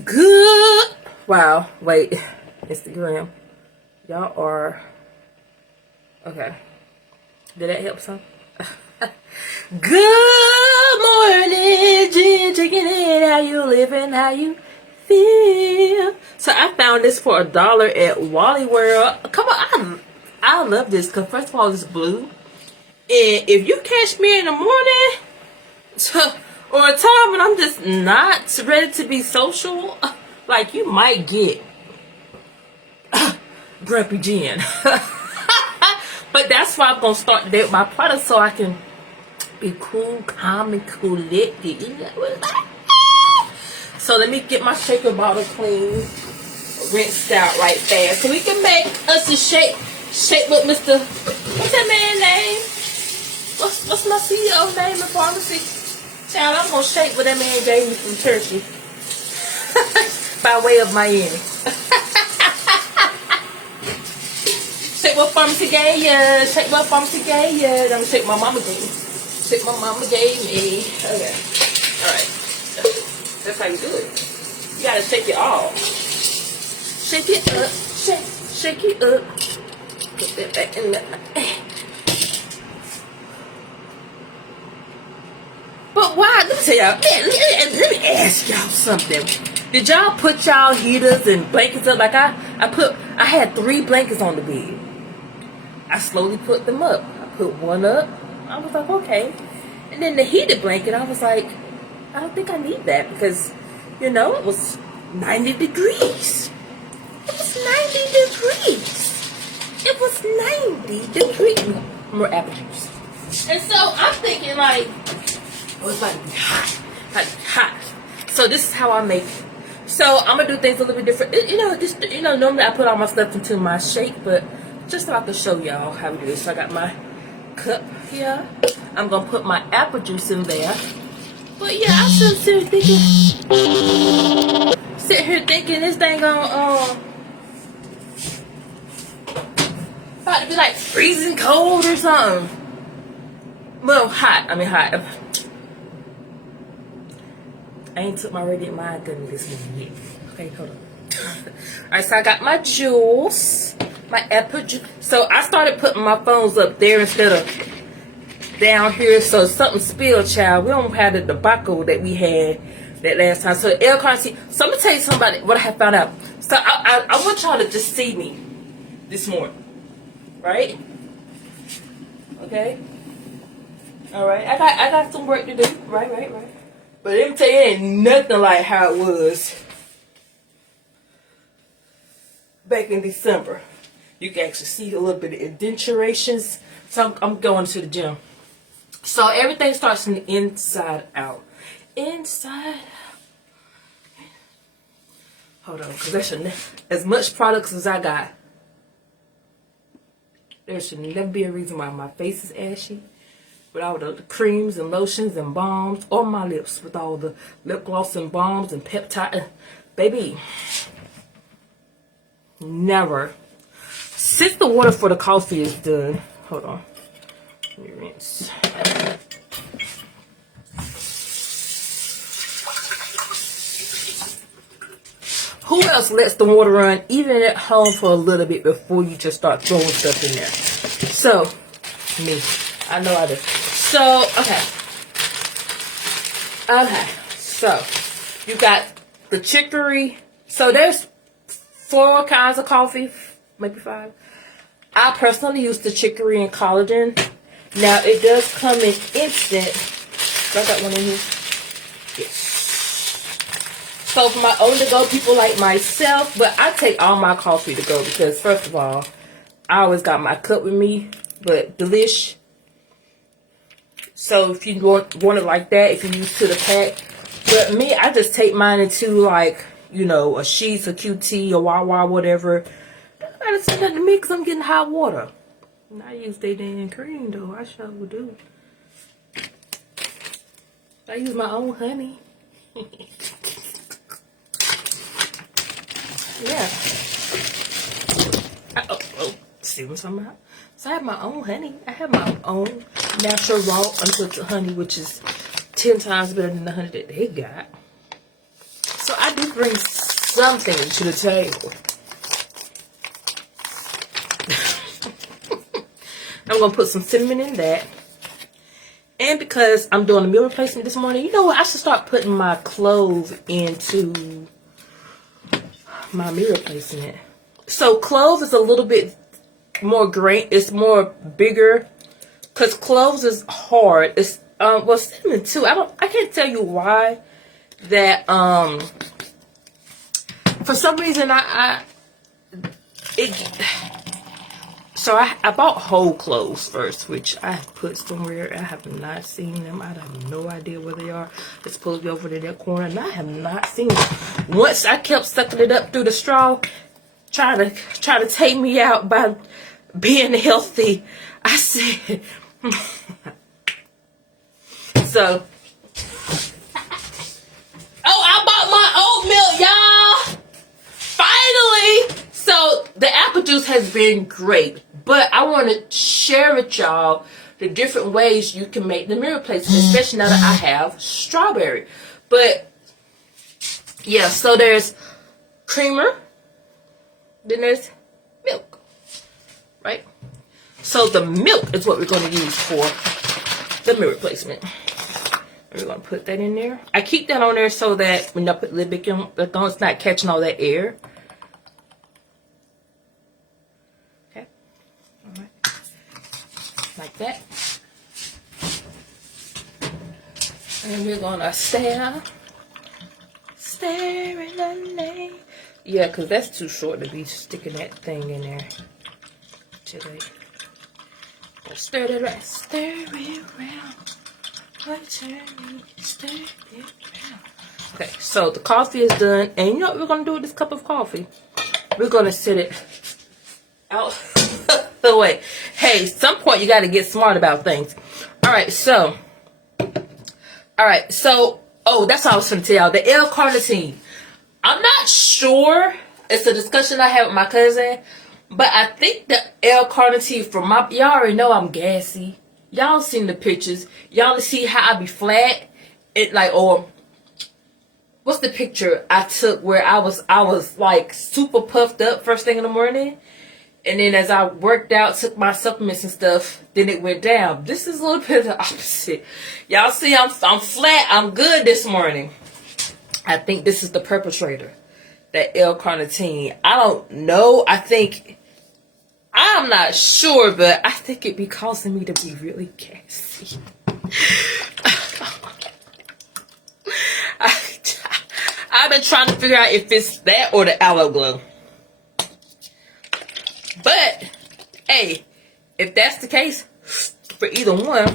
Good. Wow. Wait. Instagram. Y'all are. Okay. Did that help some? Good morning, Jen. Checking in. How you living? How you feel? So I found this for $1 at Wally World. Come on. I love this because first of all, it's blue. And if you catch me in the morning or a time when I'm just not ready to be social, like you might get Grumpy Jen. But that's why I'm going to start today with my product so I can be cool, calm, and collected. So let me get my shaker bottle clean, rinsed out right fast, so we can make us a shake with Mr. What's that man's name? What's my CEO name in pharmacy? Child, I'm gonna shake what that man gave me from Turkey by way of Miami. Shake what pharmacy gave ya. Shake what pharmacy gave ya. I'm gonna shake my mama gave me. Shake my mama gave me. Okay. Alright. That's how you do it. You gotta shake it all. Shake it up. Shake it up. Put that back in there. But why? Let me tell y'all. Let me ask y'all something. Did y'all put y'all heaters and blankets up? Like I had 3 blankets on the bed. I slowly put them up. I put one up. I was like, okay. And then the heated blanket, I was like, I don't think I need that because, you know, it was 90 degrees. It was 90 degrees. It was 90 degrees. More apple juice. And so I'm thinking like, oh, it's like hot. So this is how I make it. So I'm gonna do things a little bit different. Normally I put all my stuff into my shake, but just so I can show y'all how we do this. So I got my cup here. I'm gonna put my apple juice in there. But yeah, I should sit here thinking this thing gonna about to be like freezing cold or something. Well, hot. I mean hot. I ain't took my radiant mind gun this morning yet. Okay, hold on. Alright, so I got my juice. My apple juice. So I started putting my phones up there instead of down here. So something spilled, child. We don't have the debacle that we had that last time. So so I'm gonna tell you something about what I have found out. So I want y'all to just see me this morning. Right? Okay? Alright. I got some work to do. Right. But let me tell you, it ain't nothing like how it was back in December. You can actually see a little bit of indenturations. So I'm going to the gym. So everything starts from the inside out. Inside out. Hold on, because there should as much products as I got, there should never be a reason why my face is ashy. With all the creams and lotions and balms on my lips, with all the lip gloss and balms and peptide. Baby, never. Since the water for the coffee is done, hold on. Let me rinse. Who else lets the water run even at home for a little bit before you just start throwing stuff in there? So, me. I know I do. So, okay. So, you got the chicory. So, there's 4 kinds of coffee. Maybe 5. I personally use the Chicory and Collegen. Now, it does come in instant. I got one in here. Yes. So, for my own to-go people like myself, but I take all my coffee to go because, first of all, I always got my cup with me. But, delish. So if you want it like that, if you use to the pack. But me, I just take mine into like, you know, a Sheetz, a QT, a Wawa, whatever. Don't matter say nothing to me because I'm getting hot water. And I use they damn cream though. I sure will do. I use my own honey. Yeah. See what I'm talking about? So I have my own honey. I have my own natural raw unfiltered honey, which is 10 times better than the honey that they got. So So I do bring something to the table. I'm going to put some cinnamon in that. And because I'm doing a meal replacement this morning, you know what? I should start putting my clove into my meal replacement. So clove is a little bit more grain. It's more bigger. Because cloves is hard. It's, well, cinnamon too. I can't tell you why that, for some reason so I bought whole cloves first, which I put somewhere. I have not seen them. I have no idea where they are. It's supposed to be over in that corner, and I have not seen them. Once I kept sucking it up through the straw, trying to take me out by being healthy, I said, so, oh, I bought my oat milk, y'all. Finally. So the apple juice has been great, but I want to share with y'all the different ways you can make the meal replacement, especially now that I have strawberry. But yeah, so there's creamer, then there's milk, right? So the milk is what we're going to use for the meal replacement. We're going to put that in there. I keep that on there so that when I put a little bit on, it's not catching all that air. Okay. All right. Like that. And we're going to stare in the lane. Yeah, because that's too short to be sticking that thing in there today. Go stir it around. Stir it around. Okay, so the coffee is done, and you know what we're gonna do with this cup of coffee? We're gonna set it out the way. Hey, some point you gotta get smart about things. Alright, so oh, that's what I was gonna tell y'all. The L-carnitine. I'm not sure. It's a discussion I had with my cousin, but I think the L-carnitine for my, y'all already know I'm gassy. Y'all seen the pictures. Y'all see how I be flat. It like, or what's the picture I took where I was like super puffed up first thing in the morning, and then as I worked out, took my supplements and stuff, then it went down. This is a little bit of the opposite. Y'all see I'm flat. I'm good this morning. I think this is the perpetrator, that L-carnitine. I don't know. I'm not sure, but I think it be causing me to be really gassy. I've been trying to figure out if it's that or the aloe glow. But, hey, if that's the case, for either one,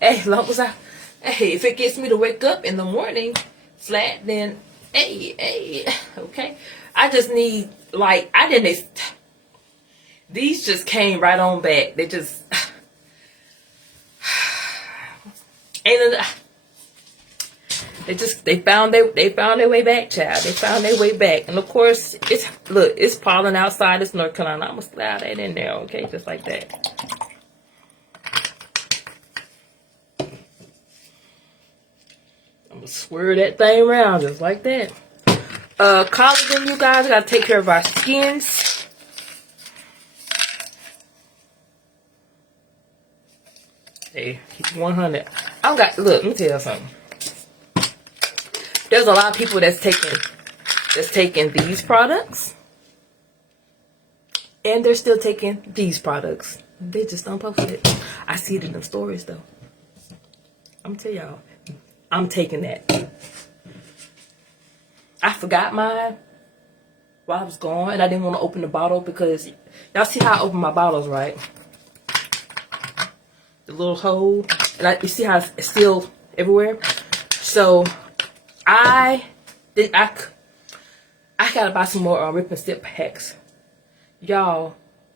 hey, as long as if it gets me to wake up in the morning flat, then, hey, okay. I just need, like, these just came right on back. They just they found their way back, child. They found their way back. And of course, it's pollen outside. It's North Carolina. I'm gonna slide that in there, okay, just like that. I'm gonna swirl that thing around just like that. Collagen, you guys, gotta take care of our skins. Hey, keep 100. Look, let me tell you something. There's a lot of people that's taking these products, and they're still taking these products. They just don't post it. I see it in the stories though. I'm tell y'all, I'm taking that. I forgot mine while I was gone, and I didn't want to open the bottle because y'all see how I open my bottles, right? The little hole, and you see how it's still everywhere. So I gotta buy some more rip and sip packs, y'all.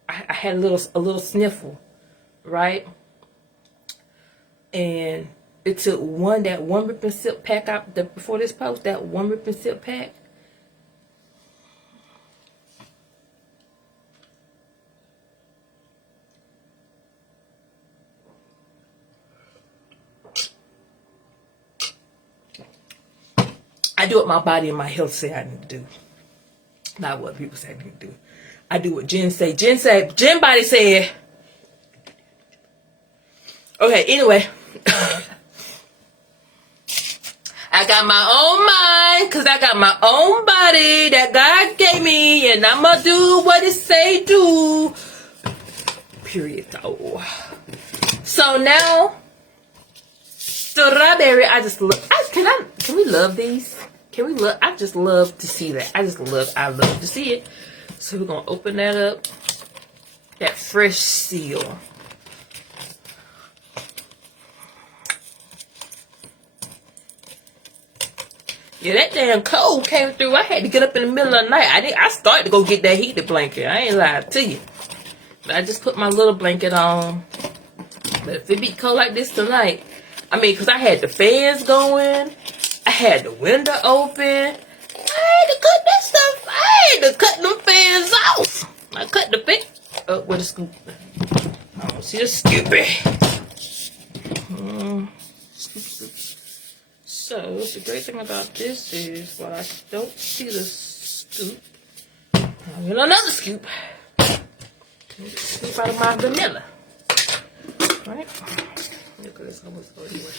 I had a little sniffle, right? And it took that one rip and sip pack out before this post. That one rip and sip pack. I do what my body and my health say I need to do. Not what people say I need to do. I do what Jen say. Jen body said. Okay, anyway. I got my own mind, because I got my own body that God gave me, and I'm going to do what it say do. Period. Oh. So now, strawberry, I just love, can we love these? Can we love, I just love to see that. I love to see it. So we're going to open that up. That fresh seal. Yeah, that damn cold came through. I had to get up in the middle of the night. I started to go get that heated blanket. I ain't lying to you. But I just put my little blanket on. But if it be cold like this tonight, I mean, because I had the fans going. I had the window open. I had to cut that stuff. I had to cut them fans off. I cut the fan. Oh, where the scoop? I don't see the scoopy. Scoop. So, the great thing about this is, while I don't see the scoop, I'll get another scoop. Scoop out of my vanilla. Right? Look at this, almost go anywhere.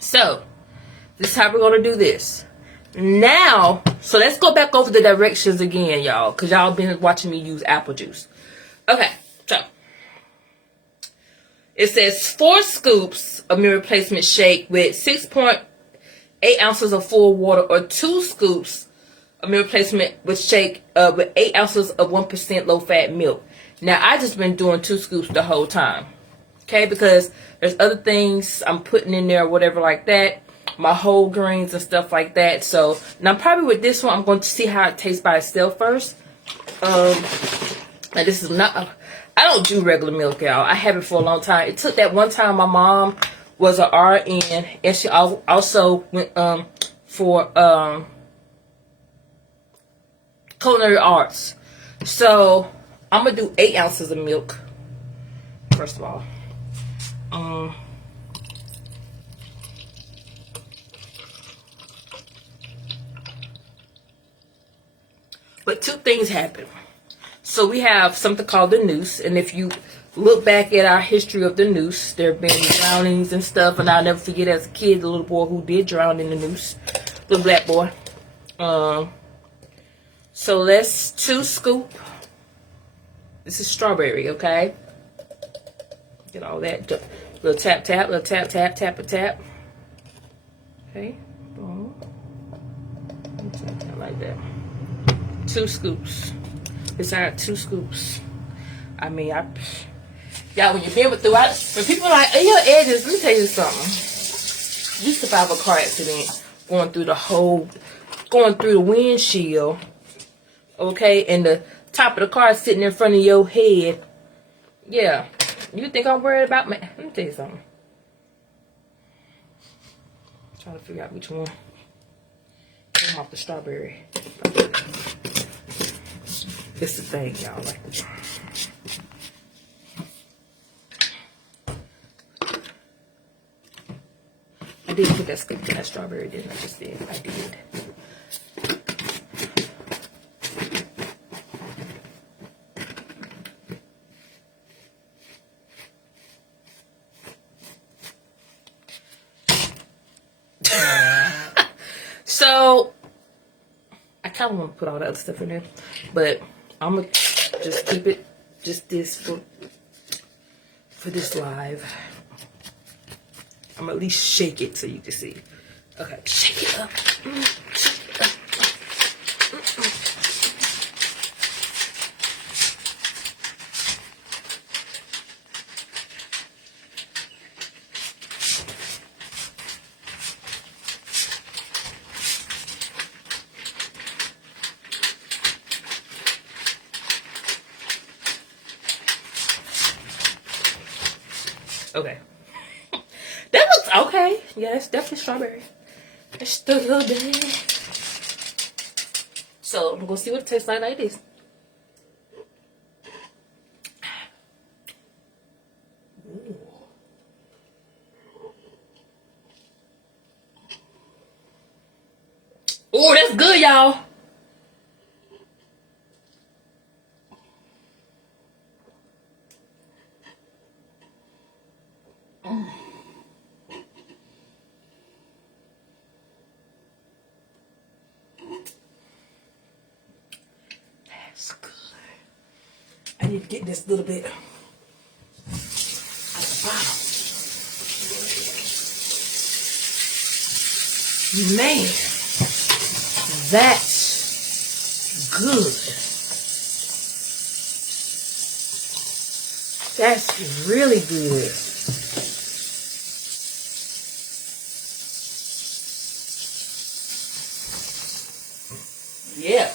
So, this is how we're going to do this. Now, so let's go back over the directions again, y'all, because y'all been watching me use apple juice. Okay, so. It says 4 scoops of meal replacement shake with 6.8 ounces of full water, or 2 scoops of meal replacement with shake with 8 ounces of 1% low-fat milk. Now, I just been doing 2 scoops the whole time. Okay, because there's other things I'm putting in there or whatever like that. My whole grains and stuff like that. So, now probably with this one, I'm going to see how it tastes by itself first. Now this is not... I don't do regular milk, y'all. I have it for a long time. It took that one time my mom was an RN, and she also went for culinary arts. So I'm gonna do 8 ounces of milk first of all. But 2 things happen. So we have something called the noose, and if you look back at our history of the noose, there have been drownings and stuff, and I'll never forget as a kid the little boy who did drown in the noose, little black boy. So let's 2 scoop. This is strawberry, okay? Get all that. Little tap, little tap, tap. Okay, boom. Like that. 2 scoops. Beside 2 scoops. I mean, y'all, when you've been throughout, when people are like, hey, your edges, let me tell you something. You survive a car accident going through the windshield, okay, and the top of the car is sitting in front of your head. Yeah, you think I'm worried about me? Let me tell you something. I'm trying to figure out which one came off the strawberry. It's the thing, y'all. Like, I did put that scoop in that strawberry, didn't I? Just did. I did. So I kind of want to put all the other stuff in there, but I'm gonna just keep it just this for this live. I'm gonna at least shake it so you can see. Okay, shake it up. Okay. That looks okay. Yeah, that's definitely strawberry. It's the little bit. So I'm gonna see what it tastes like this. Ooh. Oh, that's good, y'all. That's good. I need to get this little bit at the bottom. Man, that's good. That's really good. Yeah.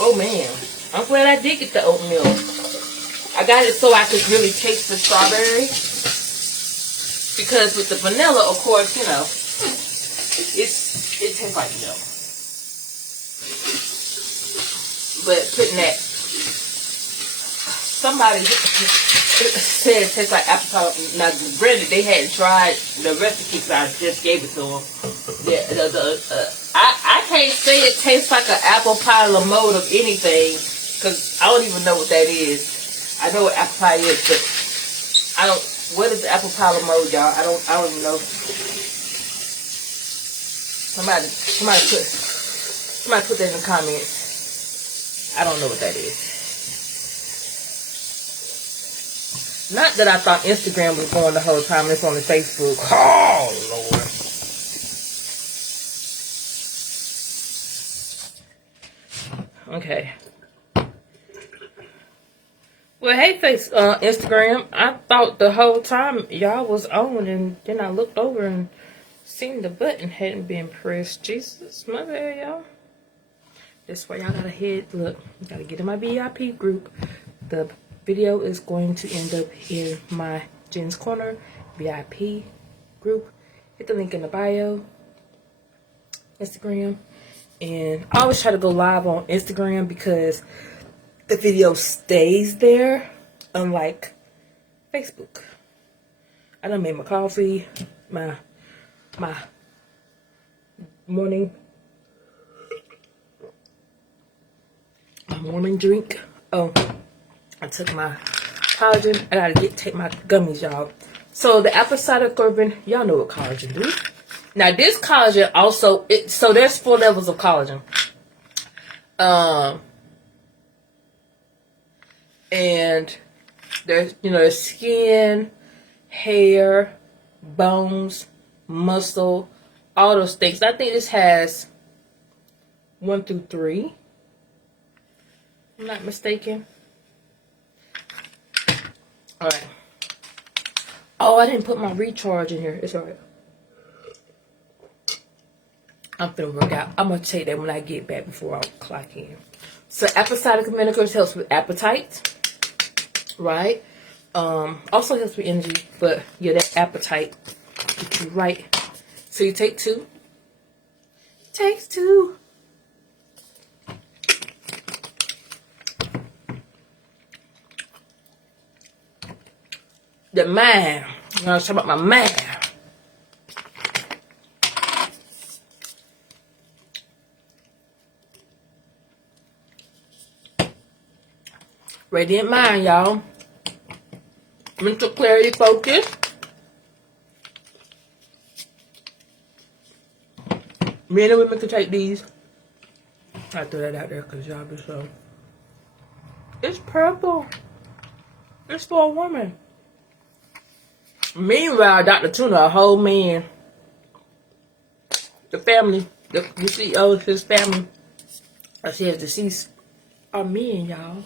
Oh man, I'm glad I did get the oatmeal. I got it so I could really taste the strawberry. Because with the vanilla, of course, you know, it tastes like milk. But putting that, somebody said it tastes like apple pie. Now, granted, they hadn't tried the recipe because I just gave it to them. I can't say it tastes like an apple pie mode of anything because I don't even know what that is. I know what apple pie is, but I don't. What is the apple pie mode, y'all? I don't even know. Somebody put that in the comments. I don't know what that is. Not that I thought Instagram was going the whole time. It's on the Facebook. Oh, Lord. Okay. Well, hey, Instagram. I thought the whole time y'all was on, and then I looked over and seen the button hadn't been pressed. Jesus, my bad, y'all. That's why y'all gotta look, gotta get in my VIP group. The video is going to end up in my Jen's Corner VIP group. Hit the link in the bio, Instagram. And I always try to go live on Instagram because the video stays there, unlike Facebook. I done made my coffee, my morning drink. Oh, I took my collagen. I gotta take my gummies, y'all. So the apple cider bourbon, y'all know what collagen do. Now this collagen also, so there's 4 levels of collagen. And there's, you know, there's skin, hair, bones, muscle, all those things. I think this has 1 through 3. I'm not mistaken. Alright. Oh, I didn't put my recharge in here. It's alright. I'm finna work out. I'm gonna take that when I get back before I clock in. So apple cider vinegar helps with appetite. Right? Also helps with energy, but yeah, that appetite gets you right. So you take 2. Takes 2. The mind. You know, I was talking about my mind. Radiant mind, y'all. Mental clarity, focus. Men and women can take these. I threw that out there because y'all be so. It's purple. It's for a woman. Meanwhile, Dr. Tuna, a whole man. The family, the CEO of his family, as he is deceased, are men, y'all.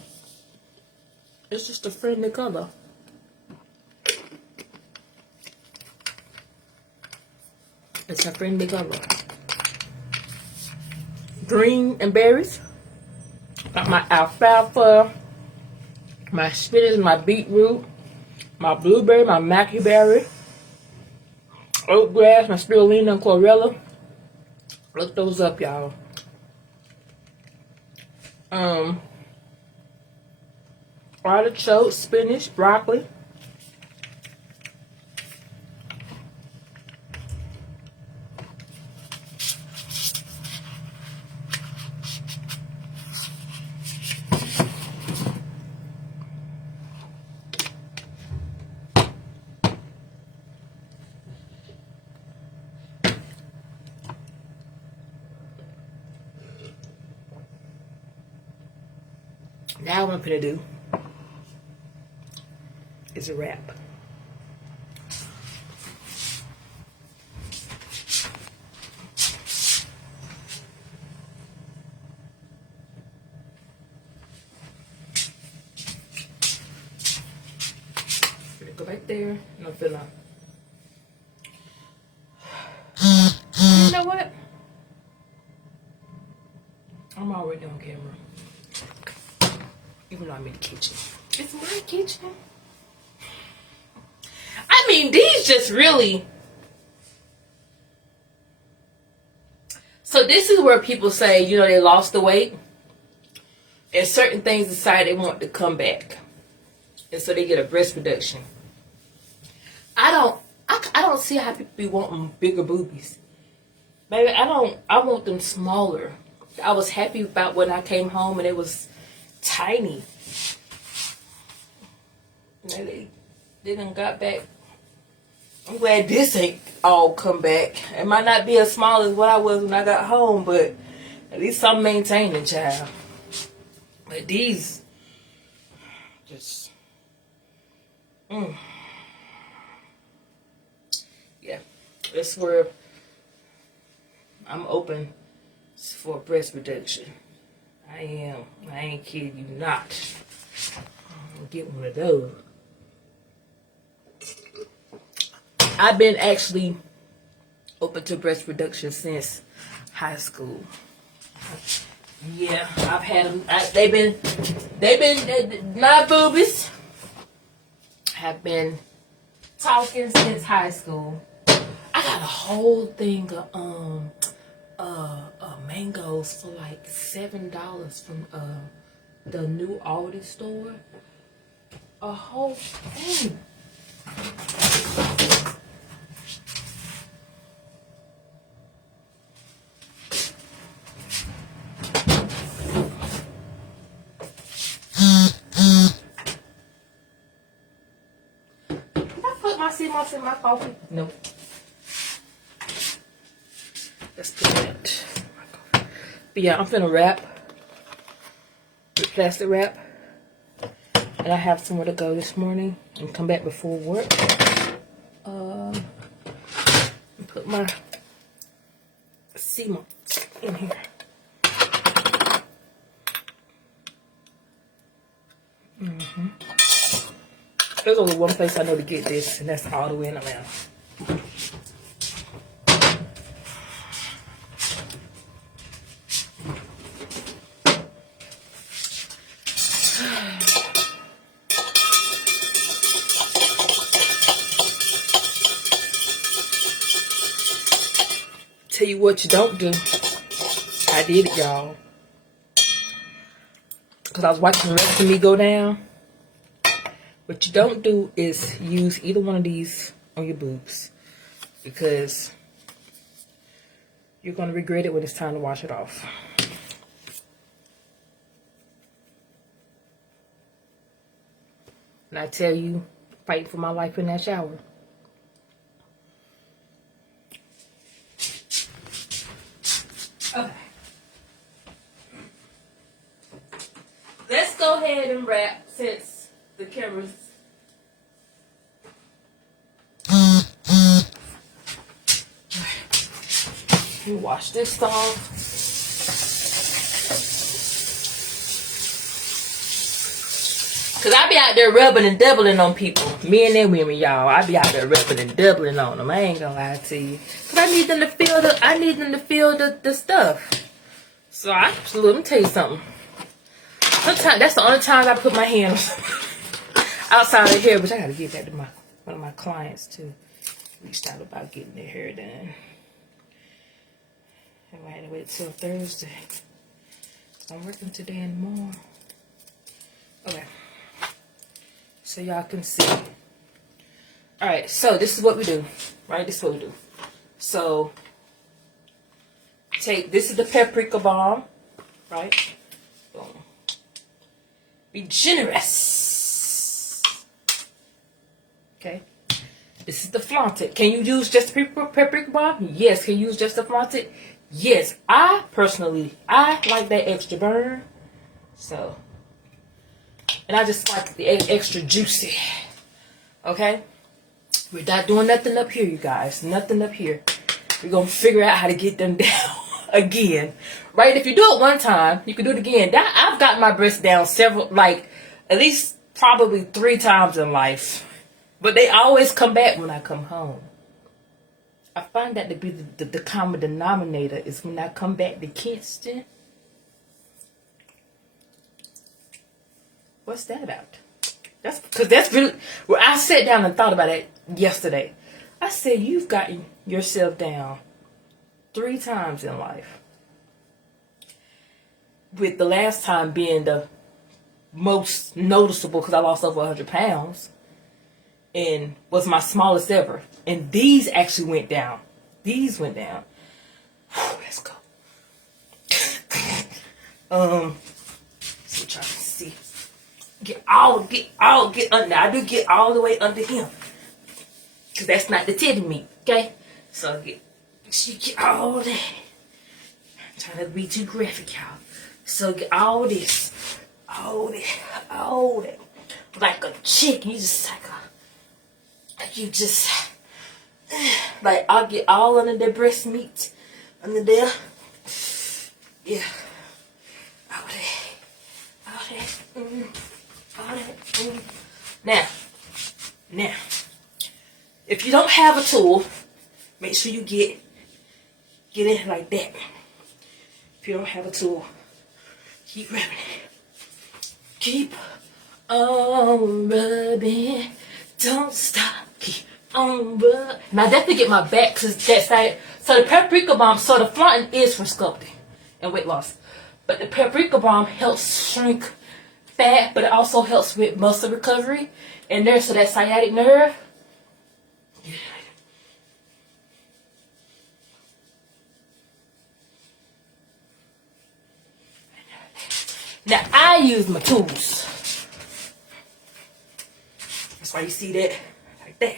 It's just a friendly color. It's a friendly color. Green and berries. Got my alfalfa, my spinach, my beetroot, my blueberry, my mackieberry, oatgrass, my spirulina and chlorella. Look those up, y'all. Artichoke, spinach, broccoli. Now what I'm gonna do is a wrap. Go back there and I'll fill out. You know what? I'm already on camera. Even though I'm in the kitchen. It's my kitchen. I mean, these just really... So this is where people say, you know, they lost the weight. And certain things decide they want to come back. And so they get a breast reduction. I don't see how people be wanting bigger boobies. Baby, I want them smaller. I was happy about when I came home and it was tiny. They done got back. I'm glad this ain't all come back. It might not be as small as what I was when I got home, but at least I'm maintaining, child. But these just yeah, that's where I'm open for breast reduction. I am. I ain't kidding you not. I'm gonna get one of those. I've been actually open to breast reduction since high school. Yeah, I've had them. They've been my boobies have been talking since high school. I got a whole thing of mangoes for like $7 from the new Aldi store. A whole thing. In my coffee? Nope. Let's put that in my coffee. But yeah, I'm finna wrap with plastic wrap. And I have somewhere to go this morning and come back before work. Put my sea moss in here. There's only one place I know to get this, and that's all the way in Atlanta. Tell you what you don't do. I did it, y'all. Because I was watching the rest of me go down. What you don't do is use either one of these on your boobs, because you're going to regret it when it's time to wash it off. And I tell you, fighting for my life in that shower. Okay. Let's go ahead and wrap since the cameras. You wash this off. Cause I be out there rubbing and doubling on people. Men and women, y'all. I be out there rubbing and doubling on them. I ain't gonna lie to you. Cause I need them to feel the stuff. So let me tell you something. Sometimes that's the only time I put my hands outside of here, but I gotta get that to one of my clients too. Reached out about getting their hair done. And I had to wait till Thursday. I'm working today and tomorrow. Okay. So y'all can see. Alright, so this is what we do. Right? This is what we do. So this is the paprika balm. Right? Boom. Be generous. Okay. This is the flaunted. Can you use just the paprika balm? Yes. Can you use just the flaunted? Yes. I like that extra burn. So And I just like the extra juicy. Okay? We're not doing nothing up here, you guys. Nothing up here. We're going to figure out how to get them down again. Right? If you do it one time, you can do it again. I've gotten my breasts down several, like, at least probably 3 times in life. But they always come back when I come home. I find that to be the common denominator is when I come back to Kingston. What's that about? That's really, well, I sat down and thought about it yesterday. I said, you've gotten yourself down 3 times in life. With the last time being the most noticeable because I lost over 100 pounds. And was my smallest ever. And these actually went down. These went down. Whew, let's go. So try to see. Get under. I do get all the way under him. Because that's not the titty meat. Okay? So get all that. I'm trying to be too graphic, y'all. So get all this. All that. Like a chicken. You just like I'll get all under their breast meat under there. Yeah. All that. Now, if you don't have a tool, make sure you get in like that. If you don't have a tool, keep rubbing it. Keep on rubbing. Don't stop. Keep on rubbing. Now, I definitely get my back because that side. So the paprika balm, so the flaunting is for sculpting and weight loss. But the paprika balm helps shrink fat, but it also helps with muscle recovery. And there's so that sciatic nerve. Now, I use my tools. That's why you see that like that.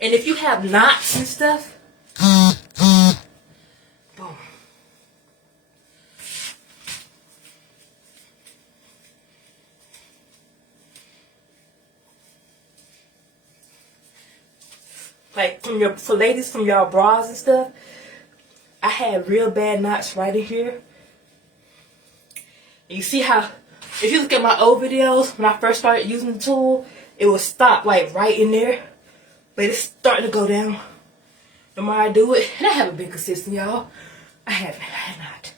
And if you have knots and stuff, boom. Like for ladies from y'all bras and stuff, I had real bad knots right in here. And you see how, if you look at my old videos, when I first started using the tool, it would stop like right in there. But it's starting to go down the more I do it. And I haven't been consistent, y'all. I have not.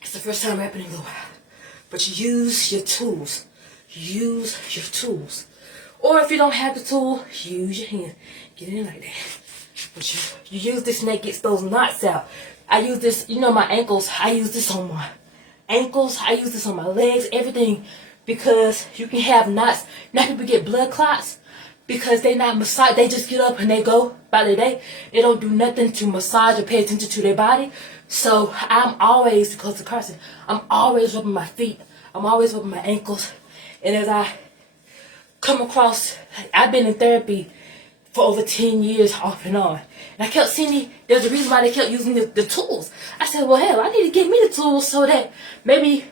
It's the first time happening in a while. But you use your tools. Use your tools. Or if you don't have the tool, use your hand. Get in like that. But you use this and that gets those knots out. I use this, you know, my ankles. I use this on my ankles. I use this on my legs. Everything. Because you can have knots. Now people get blood clots. Because they not massage. They just get up and they go by their day. They don't do nothing to massage or pay attention to their body. So I'm always, because of Carson, I'm always rubbing my feet. I'm always rubbing my ankles. And as I come across, I've been in therapy for over 10 years off and on. And I kept seeing there's a reason why they kept using the tools. I said, well, hell, I need to get me the tools so that maybe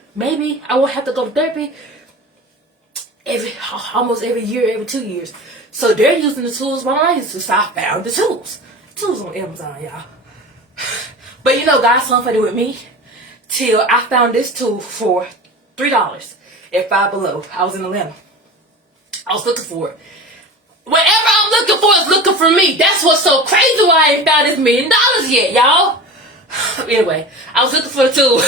I won't have to go to therapy almost every year, every 2 years. So they're using the tools while I used to. So I found the tools. Tools on Amazon, y'all. But you know, God's so funny with me. Till I found this tool for $3 at Five Below. I was in Atlanta. I was looking for it. Whatever I'm looking for is looking for me. That's what's so crazy why I ain't found this $1 million yet, y'all. Anyway, I was looking for the tool.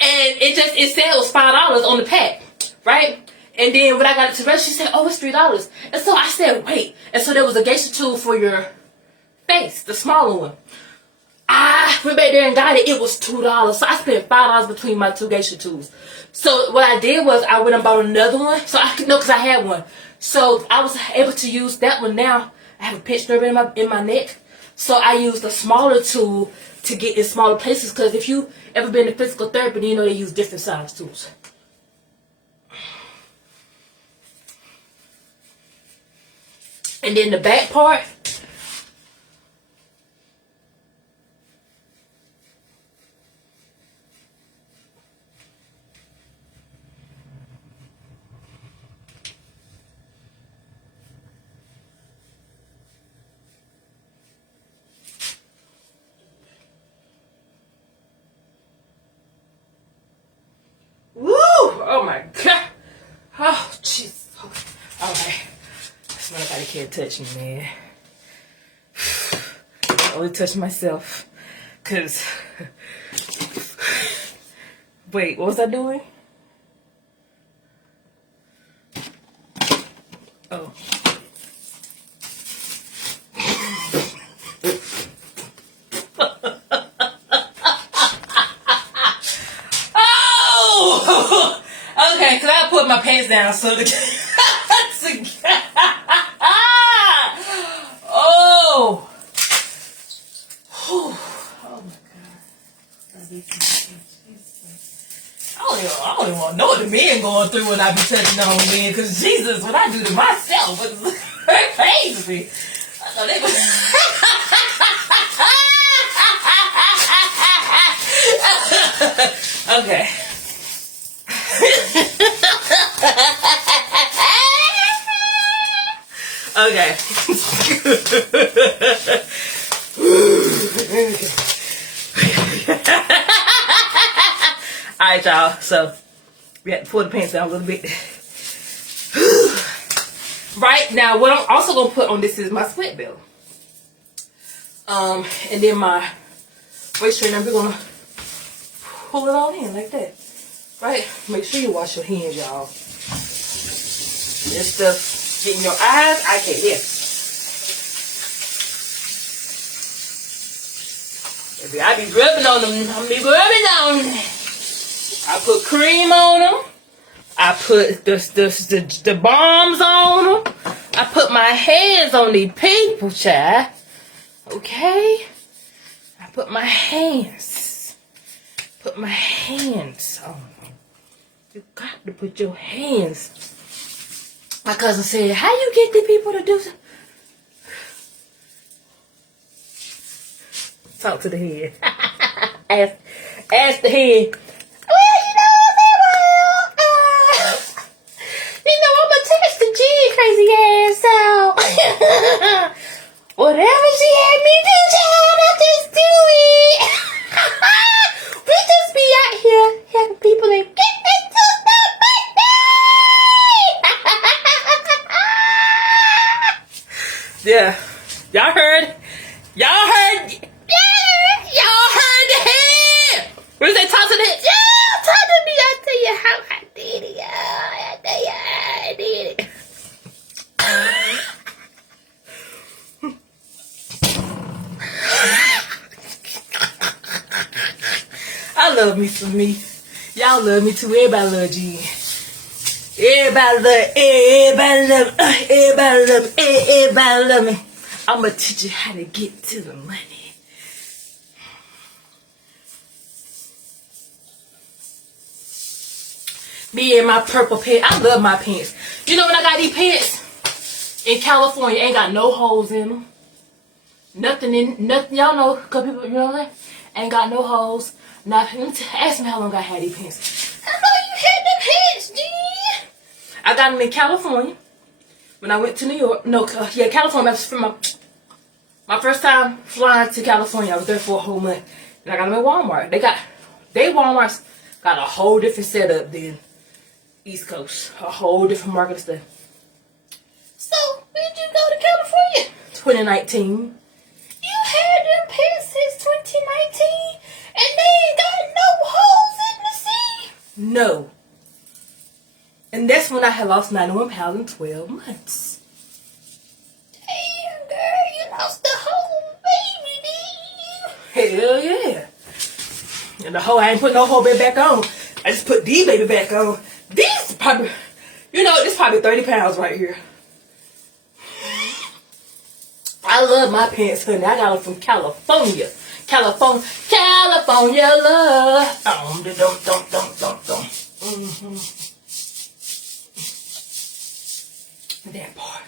And it said it was $5 on the pack, right? And then when I got it to rest, she said, oh, it's $3. And so I said, wait. And so there was a geisha tool for your face, the smaller one. I went back there and got it. It was $2. So I spent $5 between my 2 geisha tools. So what I did was I went and bought another one. So I could know because I had one. So I was able to use that one now. I have a pinched nerve in my neck. So I used a smaller tool to get in smaller places. Because if you ever been to physical therapy, then you know they use different size tools. And then the back part, can't touch me, man. I only touch myself. Cause wait, what was I doing? Oh. Oh! Okay, because I put my pants down so the oh! Oh my God. I don't even want to know what the men going through when I be touching on men, because Jesus, what I do to myself is crazy. I know they okay. Okay. Alright, y'all. So we have to pull the pants down a little bit. Right now, what I'm also gonna put on this is my sweat belt. And then my waist trainer. We're gonna pull it all in like that. Right? Make sure you wash your hands, y'all. This stuff getting your eyes, I can't hear. Baby, I be rubbing on them. I be rubbing on them. I put cream on them. I put the bombs on them. I put my hands on these people, child. Okay? I put my hands. Put my hands on them. You got to put your hands. My cousin said, how you get the people to do something? Talk to the head. ask the head. Well, I'm attached to Jen, crazy ass out. Whatever she had me do, child, I just do it. We just be out here having people that get into the birthday. Yeah. Y'all heard? Y'all heard? Y'all heard the head? Where's that talk to the head? Yeah, talk to me. I'll tell you how I did it. I'll tell you how I did it. I love me some me. Y'all love me too. Everybody love Jen. Everybody love me. I'm gonna teach you how to get to the money. Me and my purple pants. I love my pants. You know when I got these pants in California, ain't got no holes in them. Nothing. Y'all know, cause people, you know what I'm saying? Ain't got no holes. Nothing. Ask me how long I had these pants. I know you had them pants, G. I got them in California when I went to New York. No, yeah, California. That's for my first time flying to California. I was there for a whole month, and I got them at Walmart. They Walmart's got a whole different setup than East Coast, a whole different market of stuff. So, when did you go to California? 2019. You had them pants since 2019, and they ain't got no holes in the seat. No. And that's when I had lost 91 pounds in 12 months. Damn, girl, you lost the whole baby, did you? Hell yeah. And the whole, I ain't put no whole baby back on. I just put these baby back on. These probably, you know, this probably 30 pounds right here. I love my pants, honey. I got them from California. California love. That part.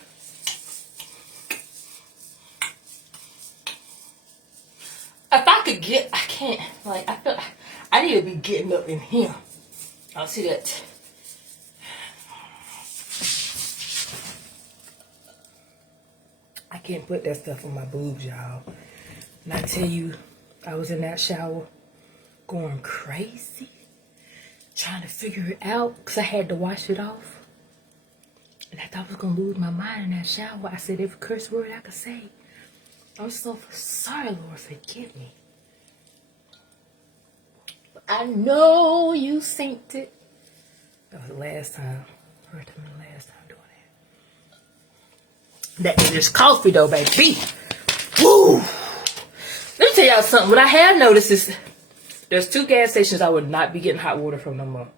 If I could get, I can't. Like, I feel like I need to be getting up in here. I'll see that. I can't put that stuff on my boobs, y'all. And I tell you, I was in that shower going crazy, trying to figure it out because I had to wash it off. And I thought I was going to lose my mind in that shower. I said every curse word I could say. I'm so sorry, Lord, forgive me. But I know you synced it. That was the last time. First time and the last time doing that. That is coffee though, baby. Woo! Let me tell y'all something. What I have noticed is there's 2 gas stations I would not be getting hot water from no more.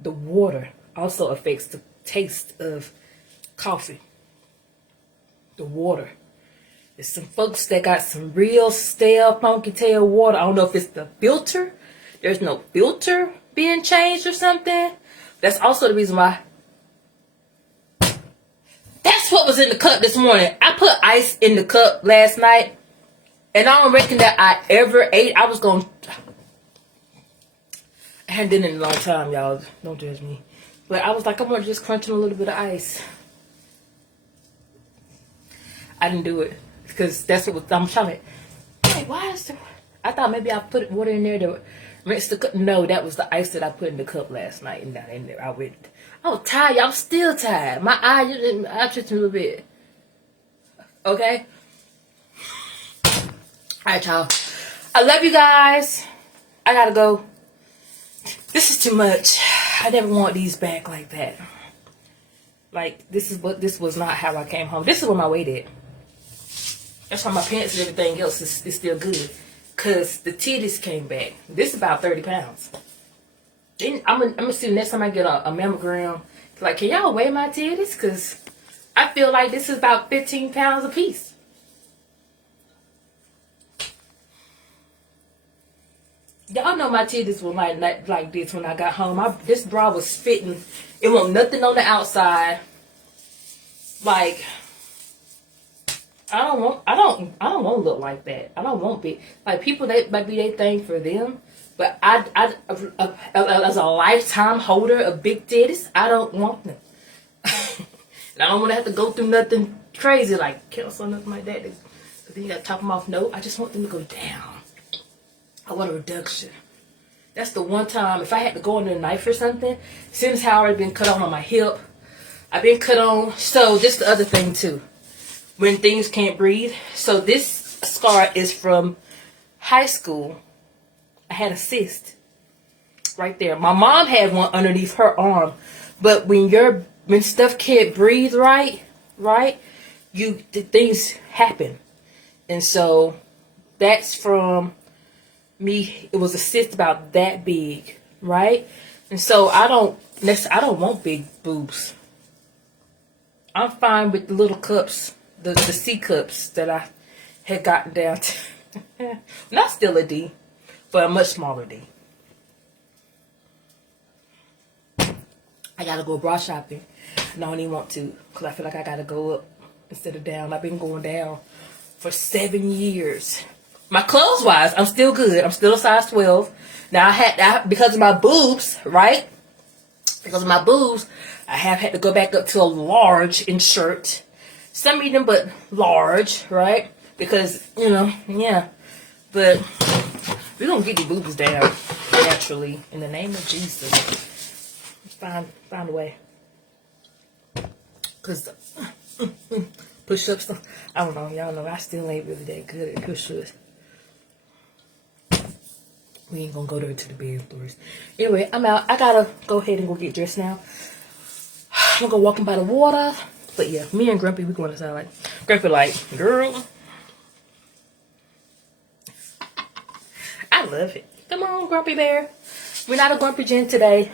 The water also affects the taste of coffee. The water. There's some folks that got some real stale, funky tail water. I don't know if it's the filter. There's no filter being changed or something. That's also the reason why. That's what was in the cup this morning. I put ice in the cup last night. And I don't reckon that I ever ate. I hadn't done it in a long time, y'all. Don't judge me. But I was like, I'm going to just crunch in a little bit of ice. I didn't do it. Because that's what I'm trying to. Hey, why is there? I thought maybe I put water in there to rinse the cup. No, that was the ice that I put in the cup last night. And down in there, I was tired. I'm still tired. My eye twitched a little bit. Okay? Alright, y'all. I love you guys. I gotta go. This is too much. I never want these back like that. Like, this was not how I came home. This is what my weight is. That's why my pants and everything else is still good. Because the titties came back. This is about 30 pounds. Then I'm gonna see next time I get a mammogram. Like, can y'all weigh my titties? Because I feel like this is about 15 pounds a piece. Y'all know my titties were like this when I got home. This bra was fitting. It wasn't nothing on the outside. Like, I don't want to look like that. I don't want big. Like, people, that might be their thing for them. But I as a lifetime holder of big titties, I don't want them. And I don't want to have to go through nothing crazy like cancer or nothing like that. So then you got to top them off. No, I just want them to go down. I want a reduction. That's the one time, if I had to go under a knife or something, since how I've been cut on my hip, I've been cut on. So this is the other thing too. When things can't breathe. So this scar is from high school. I had a cyst right there. My mom had one underneath her arm. But when stuff can't breathe right, things happen. And so that's from me. It was a cyst about that big, right? And so I don't want big boobs. I'm fine with the little cups, the C cups that I had gotten down to. Not still a D, but a much smaller D. I gotta go bra shopping. And I don't even want to, because I feel like I gotta go up instead of down. I've been going down for 7 years. My clothes wise, I'm still good. I'm still a size 12. Now because of my boobs, right? Because of my boobs, I have had to go back up to a large in shirt. Some medium, but large, right? Because, yeah. But we're going to get the boobs down naturally. In the name of Jesus. Find a way. Because push-ups, I don't know. Y'all know I still ain't really that good at push-ups. We ain't going to go there to the bed first. Anyway, I'm out. I got to go ahead and go get dressed now. I'm going to go walking by the water. But yeah, me and Grumpy, we going to sound like Grumpy like, girl. I love it. Come on, Grumpy Bear. We're not a Grumpy Jen today.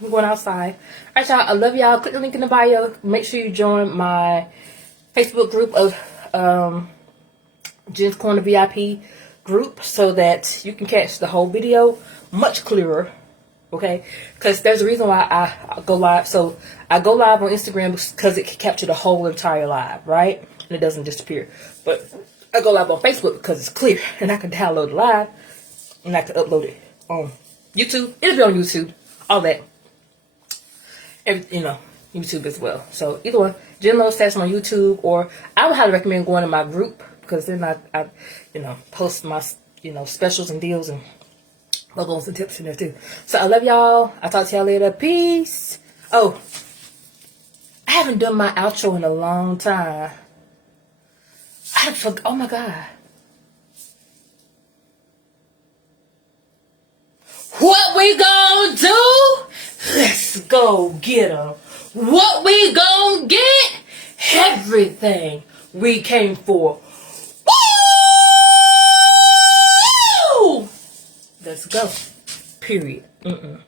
We're going outside. Alright, y'all. I love y'all. Click the link in the bio. Make sure you join my Facebook group of Jen's Corner VIP group so that you can catch the whole video much clearer. Okay? Because there's a reason why I go live. So I go live on Instagram because it can capture the whole entire live, right? And it doesn't disappear. But I go live on Facebook because it's clear and I can download it live and I can upload it on YouTube. It'll be on YouTube. All that. YouTube as well. So either one, JenLoAssassin on YouTube, or I would highly recommend going to my group because then I post my specials and deals and logos and tips in there too. So I love y'all. I'll talk to y'all later. Peace. Oh, I haven't done my outro in a long time. Oh my God. What we gonna do? Let's go get 'em. What we gonna get? Everything we came for. Woo! Let's go. Period. And